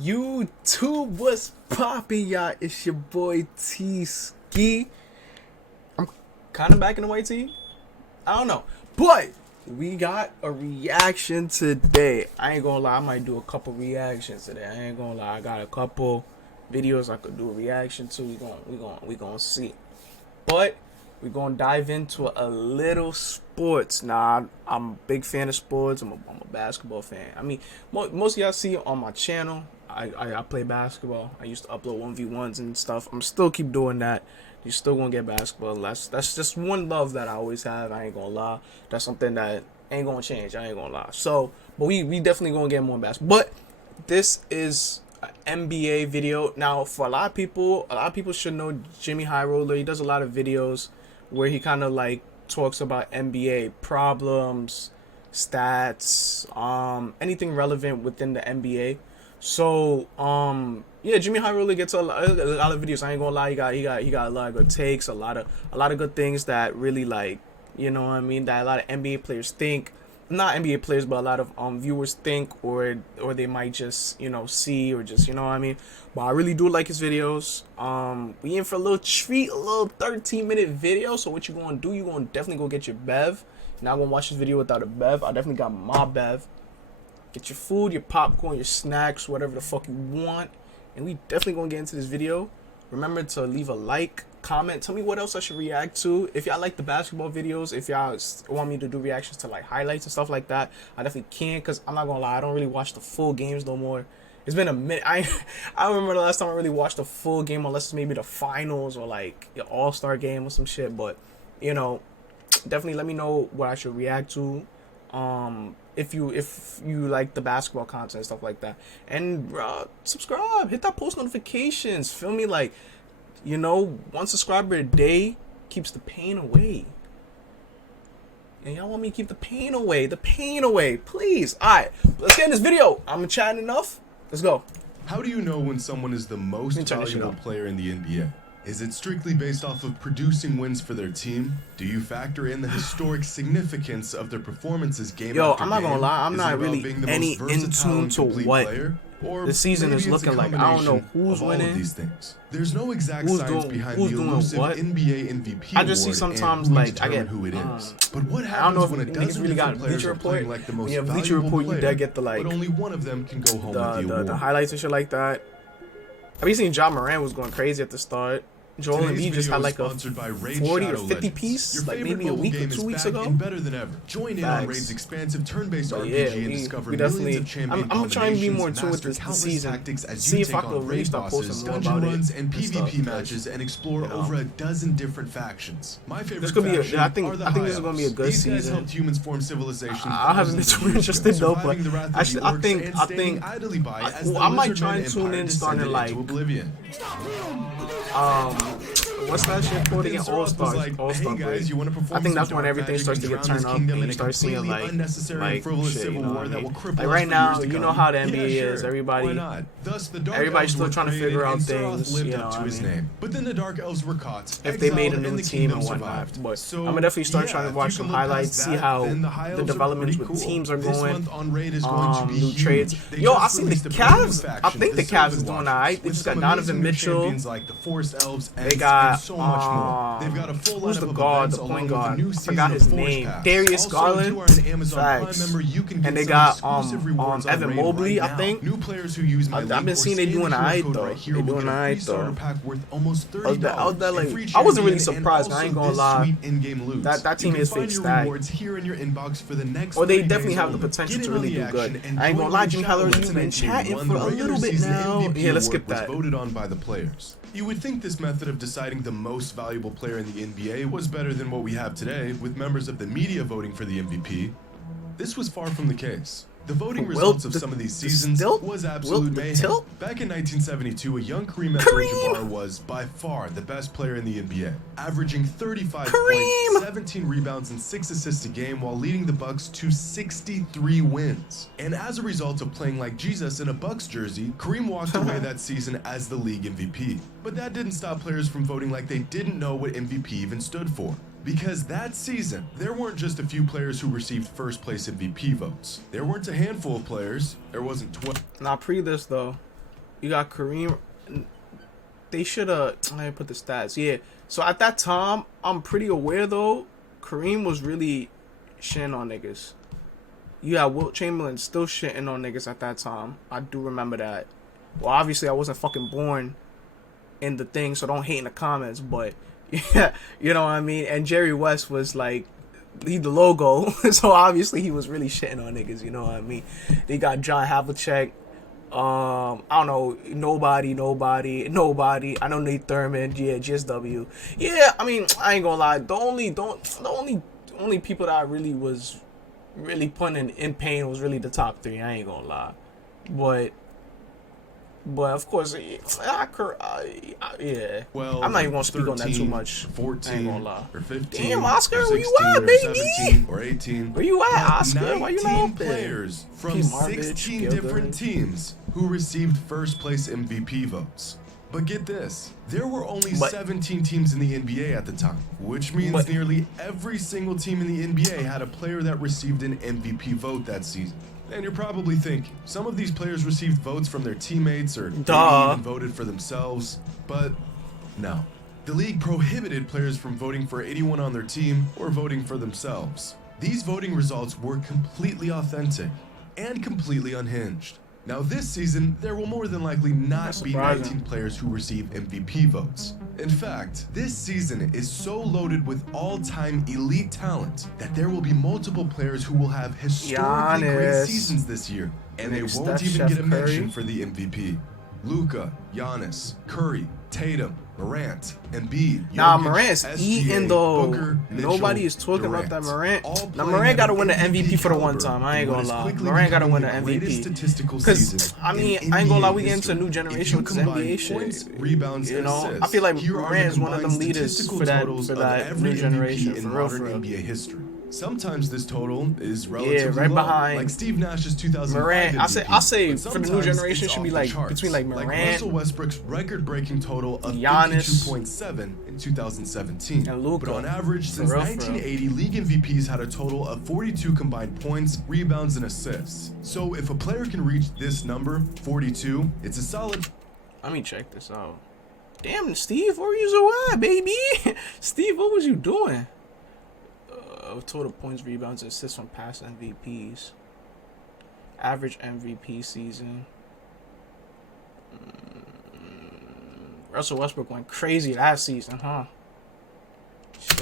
YouTube, what's poppin', y'all? It's your boy T Ski. I'm kind of back in the white tee. I don't know, but we got a reaction today. I ain't gonna lie, I might do a couple reactions today. I ain't gonna lie, I got a couple videos I could do a reaction to. We gonna see, but we're gonna dive into a little sports. Nah, I'm a big fan of sports. I'm a basketball fan. I mean, most of y'all see on my channel, I play basketball. I used to upload 1v1s and stuff. I'm still keep doing that. You're still gonna get basketball. That's just one love that I always have. I ain't gonna lie. That's something that ain't gonna change. I ain't gonna lie. So, but we definitely gonna get more basketball. But this is an NBA video. Now, for a lot of people should know Jimmy High Roller. He does a lot of videos where he kind of like talks about NBA problems, stats, anything relevant within the NBA. So, yeah, Jimmy High Roller gets a lot of videos. I ain't gonna lie, he got a lot of good takes, a lot of good things that really, like, you know what I mean, that a lot of NBA players think. Not NBA players, but a lot of viewers think, or they might just, you know, see, or just, you know what I mean. But I really do like his videos. We in for a little treat, a little 13-minute video. So what you gonna do? You gonna definitely go get your bev. You're not gonna watch this video without a bev. I definitely got my bev. Get your food, your popcorn, your snacks, whatever the fuck you want. And we definitely gonna get into this video. Remember to leave a like, comment, tell me what else I should react to. If y'all like the basketball videos, if y'all want me to do reactions to like highlights and stuff like that, I definitely can, because I'm not gonna lie, I don't really watch the full games no more. It's been a minute. I don't remember the last time I really watched a full game, unless it's maybe the finals or like the all-star game or some shit. But, you know, definitely let me know what I should react to. If you like the basketball content and stuff like that, and subscribe, hit that post notifications, feel me, like, you know, one subscriber a day keeps the pain away, and y'all want me to keep the pain away, please. All right, let's get in this video. I'm chatting enough, let's go. How do you know when someone is the most valuable player in the NBA? Is it strictly based off of producing wins for their team? Do you factor in the historic significance of their performances game after I'm not game? gonna lie, I'm Is not it about really being the any most in versatile tune and to complete what player? Or the season is maybe it's a looking like. I don't know combination who's of all winning, of these things. There's no exact who's science doing- behind who's the doing elusive what. NBA MVP I just see award sometimes, and who like, I get, determine who it is. But what I don't know happens if when a niggas dozen really got different players Bleacher are playing Report. like the most When you have Bleacher valuable Report, you player, did get the, like, but only one of them can go home with the award? the highlights and shit like that. Have you seen Ja Morant was going crazy at the start? Joel Embiid just had like a 40 or 50 piece, like maybe a week or 2 weeks ago. Better than ever. Join in on Raid's expansive turn-based RPG and discover millions of champion I'm trying to be more in tune with master this countless season. tactics as See you if I take could on really raid start bosses, posting more dungeon about runs, it and and stuff, PvP matches, and explore you know, over a dozen different factions. My favorite this could be faction I think are the this is gonna be a good These guys season. helped humans form civilization. I haven't been too interested though, but actually I think I might try and tune in starting like what's that shit called again? All Stars. All-Star break. I think that's when everything starts to get turned up and you start seeing like shit, you know what I mean? Like right now, you know how the NBA is. Everybody's still trying to figure out things, you know what I mean? But then the Dark Elves were caught, If they made a exiled, new and the team kingdom and whatnot. survived. But So, I'm gonna definitely start trying yeah, to watch if you some can look highlights, past see that, how then the High the Elves are developments pretty with cool. teams are This going. month on Raid is going to be New huge. trades. They Yo, just I seen the released a brand new Cavs. I faction, think the the Cavs is Sylvan doing Watchers, alright. They with just got some Donovan amazing new Mitchell. champions like the Forest Elves, They Ents, got and so much more. They've got a full who's lineup the of guard, events the along point with a guard? new I season forgot of his Forge name. Pass. Darius Also, Garland. if you are an Amazon Prime Facts. member, you can And get they some got exclusive rewards on Evan Raid Mobley, right I now. think. New players who use my I've link been or seeing they scan the doing hero alright code though. right here They will doing get a free alright starter though. pack worth almost I was $30. that, a like, free I wasn't really champion, and surprised, man. I also ain't gonna this lie. sweet in-game loot. That team You can is find fake your stacked. rewards here in your inbox for the next Or they 30 definitely days have the only. potential Get to in on really the do good. action and I ain't join gonna lie, Raid Jimmy Shadow Halloween, Legends you've been tonight. chatting Won for the a regular little bit season now. MVP Yeah, let's award skip was that. voted on by the players. You would think this method of deciding the most valuable player in the NBA was better than what we have today, with members of the media voting for the MVP. This was far from the case. The voting results of some of these seasons was absolute mayhem. Back in 1972, a young Kareem Abdul-Jabbar was by far the best player in the NBA, averaging 35 points, 17 rebounds, and 6 assists a game while leading the Bucks to 63 wins. And as a result of playing like Jesus in a Bucks jersey, Kareem walked away that season as the league MVP. But that didn't stop players from voting like they didn't know what MVP even stood for. Because that season, there weren't just a few players who received first place MVP votes. There weren't a handful of players. There wasn't 12. Not pre this though. You got Kareem. They should have. I didn't put the stats. Yeah. So at that time, I'm pretty aware though. Kareem was really shitting on niggas. You had Wilt Chamberlain still shitting on niggas at that time. I do remember that. Well, obviously I wasn't fucking born in the thing, so don't hate in the comments. But yeah, you know what I mean. And Jerry West was like, he the logo, so obviously he was really shitting on niggas. You know what I mean. They got John Havlicek. I don't know, nobody. I know Nate Thurman, yeah, GSW. Yeah, I mean, I ain't gonna lie. The only people that I really was really putting in pain was really the top three. I ain't gonna lie, but of course, yeah. Well, I'm not even gonna speak 13, on that too much. 14, I ain't gonna lie. or 15, Damn, Oscar, or where 16, you at, or baby? 17, or 18. Where you at, Oscar? Why you not 19 up there? players from P. Maravich, 16 Gilbert. different teams who received first place MVP votes. But get this, there were only 17 teams in the NBA at the time, which means nearly every single team in the NBA had a player that received an MVP vote that season. And you're probably thinking, some of these players received votes from their teammates or maybe even voted for themselves, but no. The league prohibited players from voting for anyone on their team or voting for themselves. These voting results were completely authentic and completely unhinged. Now this season, there will more than likely not be 19 players who receive MVP votes. In fact, this season is so loaded with all-time elite talent that there will be multiple players who will have historically great seasons this year, and they won't even get a mention for the MVP. Luka, Giannis, Curry, Tatum, Morant, Embiid, Nah, Jokic, Morant's SGA, eating though. Booker, Mitchell, Nobody is talking about Durant. that Morant. All Now playing Morant got to at win the an MVP for the one caliber time. I ain't in what gonna is lie. quickly Morant got to win the becoming the greatest MVP. statistical Because season I mean, in I ain't gonna lie. NBA We get into a history. new generation If you with this combine NBA shit. points, rebounds, You and know, assists, I feel like here are Morant the is one of them combined leaders statistical for that totals of every new MVP generation. in For modern real. NBA history. Sometimes this total is relatively right low, behind like Steve Nash's 2005 Morant. MVP, I'll say but for the new sometimes generation it's should be off the like charts, between like like Morant, Russell Westbrook's record-breaking total of Giannis, 52.7 in 2017. and Luka. But on average, since real. 1980, league MVPs had a total of 42 combined points, rebounds, and assists. So if a player can reach this number, 42, it's a solid. Let me check this out. Damn, Steve, where you so at, baby? Steve, what was you doing? Total points, rebounds, and assists from past MVPs. Average MVP season. Russell Westbrook went crazy that season, huh?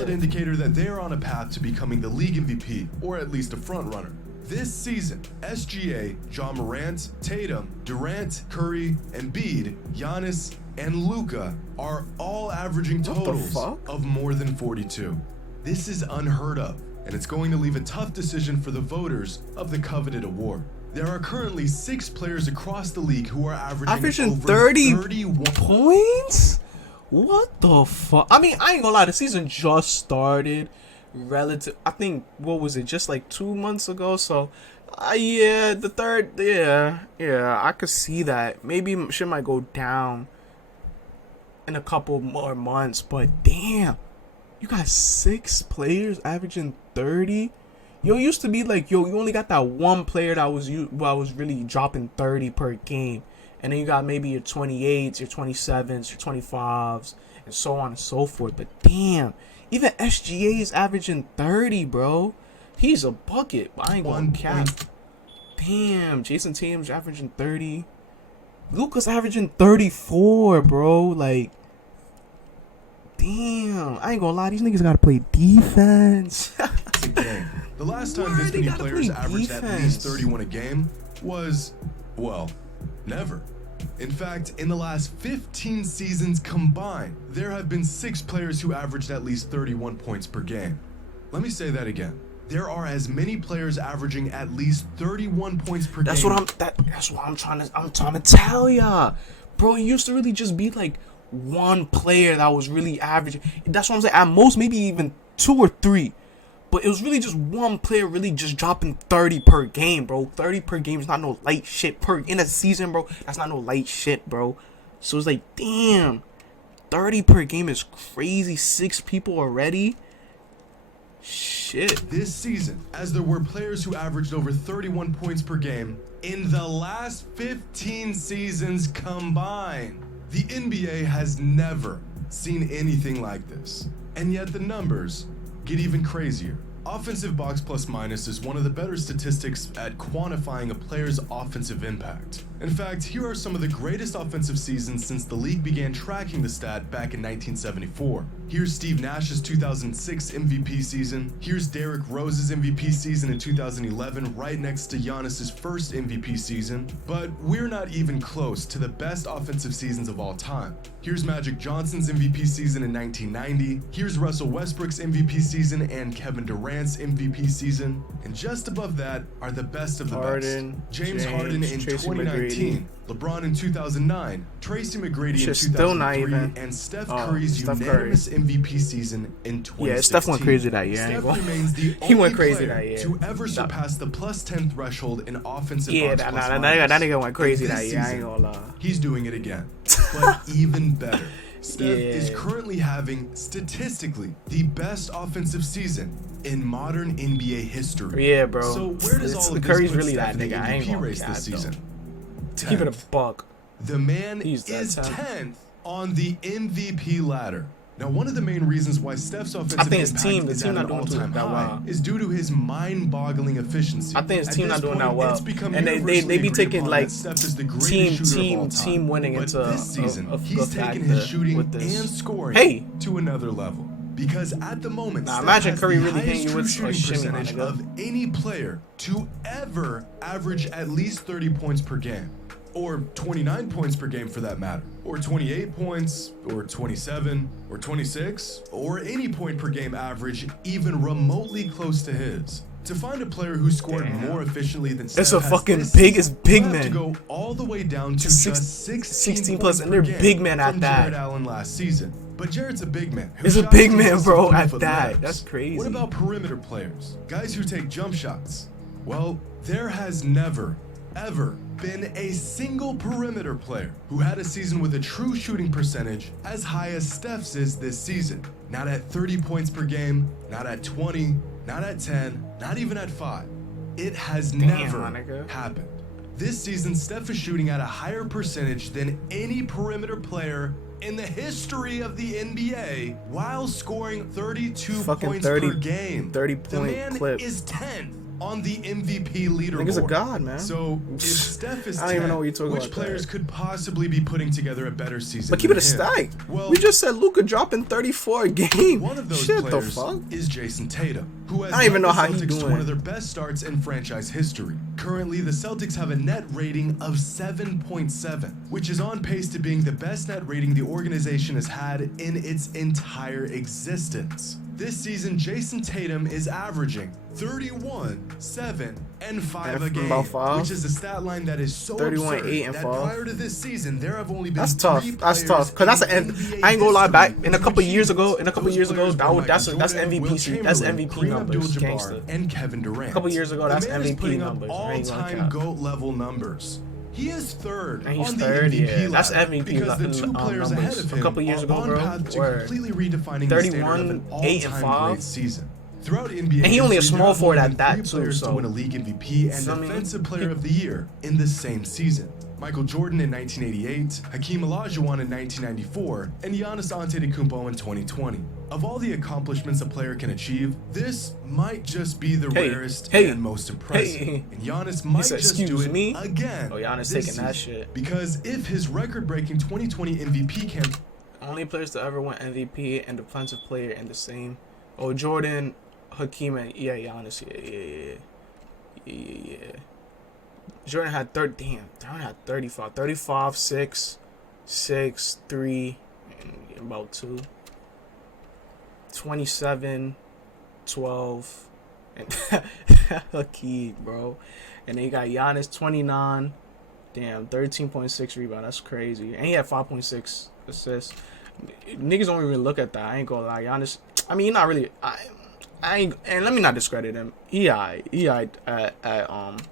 An indicator that they're on a path to becoming the league MVP, or at least a front runner. This season, SGA, John Morant, Tatum, Durant, Curry, Embiid, Giannis, and Luka are all averaging totals of more than 42. This is unheard of, and it's going to leave a tough decision for the voters of the coveted award. There are currently 6 players across the league who are averaging over 31 points? What the fuck? I mean, I ain't gonna lie, the season just started. I think, what was it, just like 2 months ago? So, yeah, the third, yeah, I could see that. Maybe shit might go down in a couple more months, but damn. You got 6 players averaging 30. Yo, it used to be like, yo, you only got that one player that was really dropping 30 per game. And then you got maybe your 28s, your 27s, your 25s, and so on and so forth. But damn, even SGA is averaging 30, bro. He's a bucket. I ain't gonna cap. Damn, Jason Tatum's averaging 30. Luka's averaging 34, bro. Like, damn, I ain't gonna lie, these niggas gotta play defense. The last time this many players averaged at least 31 a game was, well, never. In fact, in the last 15 seasons combined, there have been 6 players who averaged at least 31 points per game. Let me say that again. There are as many players averaging at least 31 points per game. That's what I'm trying to tell ya. Bro, it used to really just be like one player that was really averaging. That's what I'm saying. At most, maybe even 2 or 3. But it was really just one player really just dropping 30 per game, bro. 30 per game is not no light shit in a season, bro. That's not no light shit, bro. So it's like, damn. 30 per game is crazy. 6 people already? Shit. This season, as there were players who averaged over 31 points per game, in the last 15 seasons combined. The NBA has never seen anything like this. And yet the numbers get even crazier. Offensive box plus minus is one of the better statistics at quantifying a player's offensive impact. In fact, here are some of the greatest offensive seasons since the league began tracking the stat back in 1974. Here's Steve Nash's 2006 MVP season. Here's Derrick Rose's MVP season in 2011, right next to Giannis's first MVP season. But we're not even close to the best offensive seasons of all time. Here's Magic Johnson's MVP season in 1990. Here's Russell Westbrook's MVP season and Kevin Durant's MVP season. And just above that are the best of the Harden, best. James Harden in Tracy 2019, LeBron in 2009, Tracy McGrady in Shit's still not 2003, even. and Steph Curry's unanimous MVP season in 2016. Yeah, Steph went crazy that year. Steph remains the He went only crazy player that year. to ever surpass the plus 10 threshold in offensive Yeah, box that plus minus. nigga went crazy And that this year. I ain't season, gonna lie. He's doing it again, but even better. Steph is Yeah. currently having, statistically, the best offensive season in modern NBA history. Yeah, bro. So where does all of this Curry's put really Steph that in the nigga. I ain't MVP gonna race cap, this season? though. Keep it a 10th. buck. The man He's that is 10th. 10th on the MVP ladder. Now, one of the main reasons why Steph's offensive I think his impact team- the is team at not an doing too all-time that high well. is due to his mind-boggling efficiency. I think his At team this not doing point, that well. it's become And they universally be agreed taking, upon like, that Steph is the greatest shooter of all time. team winning But into this season, a he's taken factor his shooting with this. and scoring Hey! to another level. Because at the moment, Nah, Steph imagine has Curry the really hitting highest you true with a shooting shimmy, my percentage nigga. of any player to ever average at least 30 points per game. Or 29 points per game for that matter. Or 28 points, or 27, or 26, or any point per game average even remotely close to his. To find a player who scored Damn. more efficiently than Steph It's a has fucking this big- season, it's big you have to men. go all the way down to Six- just 16 16 points plus, and per they're game big men at from that. Jared Allen last season. But Jared's a big man. who He's a shot big takes man, with bro, 3 at foot that. legs. That's crazy. What about perimeter players? Guys who take jump shots? Well, there has never, ever been a single perimeter player who had a season with a true shooting percentage as high as Steph's is this season. Not at 30 points per game, not at 20, not at 10, not even at 5. It has never my nigga. happened. This season, Steph is shooting at a higher percentage than any perimeter player in the history of the NBA while scoring 32 Fucking points 30 per game. 30-point The man clip. is 10th on the MVP leaderboard. Nigga's a god, man. So if Steph is I don't even 10th, know what you're talking which about players that. could possibly be putting together a better season? But keep it a than him? stack. Well, We just said Luka dropping 34 a game. one of those Shit, the players fuck? is Jason Tatum, who has I don't even led know the how he Celtics to doing. one of their best starts in franchise history. Currently, the Celtics have a net rating of 7.7, which is on pace to being the best net rating the organization has had in its entire existence. This season, Jason Tatum is averaging 31, 7, and 5 a And game, about 5? which is a stat line that is so 31, absurd 8, and that 5. prior to this season, there have only been That's tough. 3 That's players tough. Cause that's in an. NBA I ain't gonna lie. Back history in a to couple achieve years ago, this. in a couple Those years ago, players that were would, that's Michael that's Jordan, Will MVP. That's Chamberlain, MVP Kareem numbers, Abdul-Jabbar, gangster. and Kevin Durant. A couple years ago, that's The man is MVP putting up numbers. I ain't gonna all-time cap. GOAT level numbers. He is third And he's on the third, MVP yeah. That's ladder MVP because the 2 players ahead numbers. of A him couple years are ago, on bro. path to Word. completely redefining the standard of 31, an 8, and all-time 5. great season. Throughout NBA And he only a history, small there have forward only at that, been 3 too, players so- to win a league MVP and I mean, Defensive Player of the Year in the same season. Michael Jordan in 1988, Hakeem Olajuwon in 1994, and Giannis Antetokounmpo in 2020. Of all the accomplishments a player can achieve, this might just be the rarest and most impressive. And Giannis might said, just do "Excuse it me?" again. Oh, Giannis this taking that season. shit. Because if his record-breaking 2020 MVP campaign Only players to ever win MVP and defensive player in the same. Oh, Jordan, Hakeem, and Giannis. Yeah. Jordan had 35, 6, 3, and about 2. 27, 12, and Hakeem, bro. And then you got Giannis, 29, 13.6 rebound. That's crazy. And he had 5.6 assists. Niggas don't even look at that. I ain't gonna lie. Giannis, I mean, not really. I ain't, and let me not discredit him. He at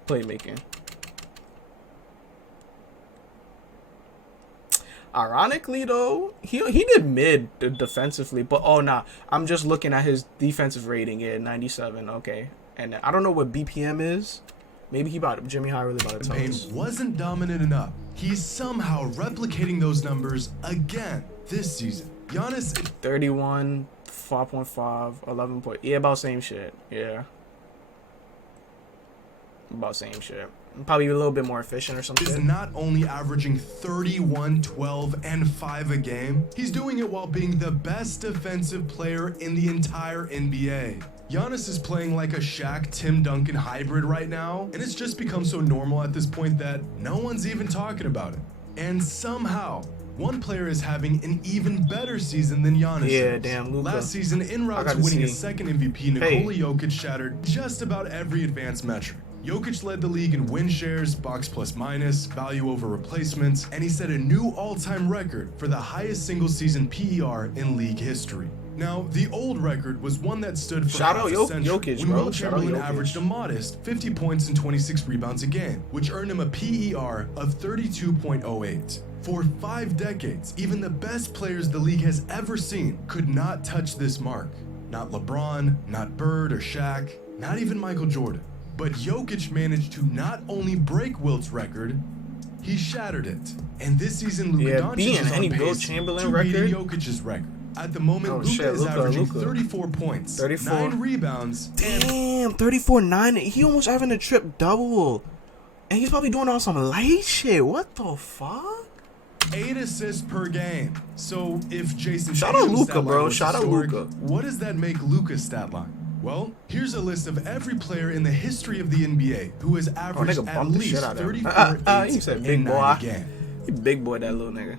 playmaking. Ironically, though, he did mid defensively, but I'm just looking at his defensive rating. Yeah, 97. Okay, and I don't know what BPM is. Maybe Jimmy High really about to tell Payne us. wasn't dominant enough. He's somehow replicating those numbers again this season. Giannis 31, 5.5, 11 point. Yeah, about same shit. Yeah. About same shit. Probably a little bit more efficient or is something. not only averaging 31, 12, and 5 a game, he's doing it while being the best defensive player in the entire NBA. Giannis is playing like a Shaq Tim Duncan hybrid right now, and it's just become so normal at this point that no one's even talking about it. And somehow, one player is having an even better season than Giannis. Yeah, is. damn, Luka. Last season, en route got to to winning a see. second MVP, Nikola Jokic shattered just about every advanced metric. Jokic led the league in win shares, box plus minus, value over replacements, and he set a new all-time record for the highest single-season PER in league history. Now, the old record was one that stood for Shout half out a century, Jokic, when bro. Will Shout out Chamberlain Jokic. averaged a modest 50 points and 26 rebounds a game, which earned him a PER of 32.08. For 5 decades, even the best players the league has ever seen could not touch this mark. Not LeBron, not Bird or Shaq, not even Michael Jordan. But Jokic managed to not only break Wilt's record, he shattered it. And this season, Luka Yeah, Doncic beating is on any pace Wilt to Chamberlain beat record? Jokic's record. At the moment, Oh, Luka shit, is Luka, averaging Luka. 34 points, 34. 9 rebounds, and Damn, 34-9. He almost having a trip double. And he's probably doing all some light shit. What the fuck? 8 assists per game. So if Jason Shout out Tatum's Luka, stat line bro. was Shout out historic, Luka. what does that make Luka's stat line? Well, here's a list of every player in the history of the NBA who has averaged nigga at bumped the shit least out of him. 34, 8, You said and big 9 boy. a game. He big boy, that little nigga.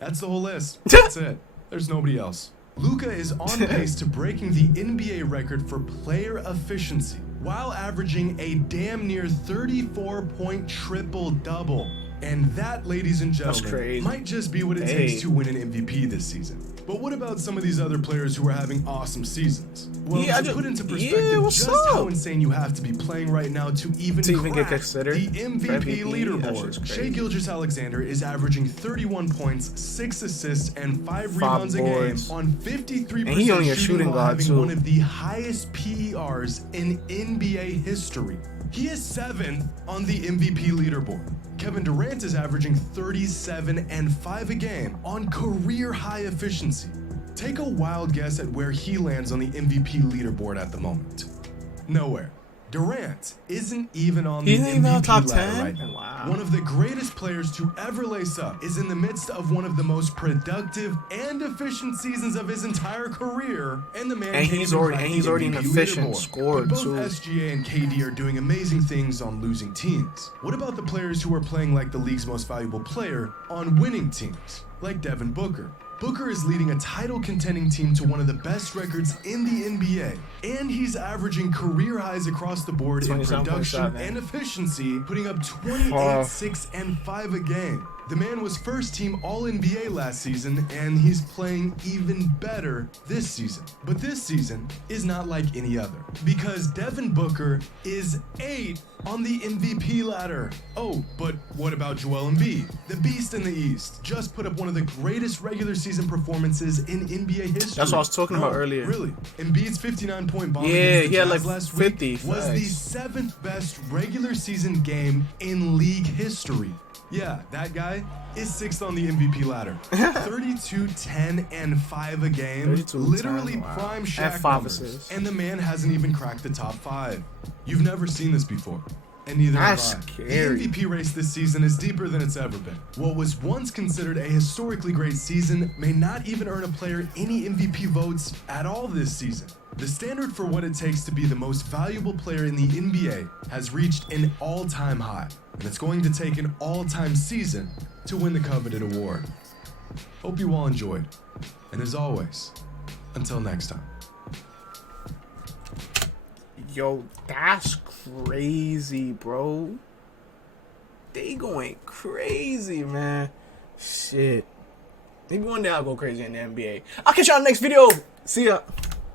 That's the whole list. That's it. There's nobody else. Luka is on pace to breaking the NBA record for player efficiency while averaging a damn near 34-point triple-double. And that, ladies and gentlemen, crazy. might just be what it Hey. takes to win an MVP this season. But what about some of these other players who are having awesome seasons? Well, Yeah, to put into perspective what's just up? how insane you have to be playing right now to even get crack considered the for MVP MVP, that leaderboard. shit's Shai crazy. Gilgeous-Alexander is averaging 31 points, 6 assists, and 5 rebounds a game boards. on 53% And he only a shooting while guard, having too. one of the highest PERs in NBA history. He is 7th on the MVP leaderboard. Kevin Durant is averaging 37 and 5 a game on career high efficiency. Take a wild guess at where he lands on the MVP leaderboard at the moment. Nowhere. Durant isn't even on the He's not even on MVP top ladder 10? right now. Wow. One of the greatest players to ever lace up is in the midst of one of the most productive and efficient seasons of his entire career, and the man And can't he's even already- crack and the he's already an MVP efficient leaderboard. scorer, But both too. SGA and KD are doing amazing things on losing teams. What about the players who are playing like the league's most valuable player on winning teams, like Devin Booker? Booker is leading a title-contending team to one of the best records in the NBA, and he's averaging career highs across the board in 27.7. production and efficiency, putting up 28, 6, and 5 a game. The man was first-team All-NBA last season, and he's playing even better this season. But this season is not like any other, because Devin Booker is 8th on the MVP ladder. Oh, but what about Joel Embiid? The beast in the East just put up one of the greatest regular season performances in NBA history. That's what I was talking about earlier. Really? Embiid's 59-point bomb Yeah, against the he had Jazz like last 50 week was the facts. 7th best regular season game in league history. Yeah, that guy is 6th on the MVP ladder. 32, 10, and 5 a game. 32, Literally 10, wow. prime And Shaq 5 numbers. assists. And the man hasn't even cracked the top 5. You've never seen this before. And neither That's have I. scary. The MVP race this season is deeper than it's ever been. What was once considered a historically great season may not even earn a player any MVP votes at all this season. The standard for what it takes to be the most valuable player in the NBA has reached an all-time high, and it's going to take an all-time season to win the coveted award. Hope you all enjoyed, and as always, until next time. Yo, that's crazy, bro. They going crazy, man. Shit. Maybe one day I'll go crazy in the NBA. I'll catch y'all in the next video. See ya.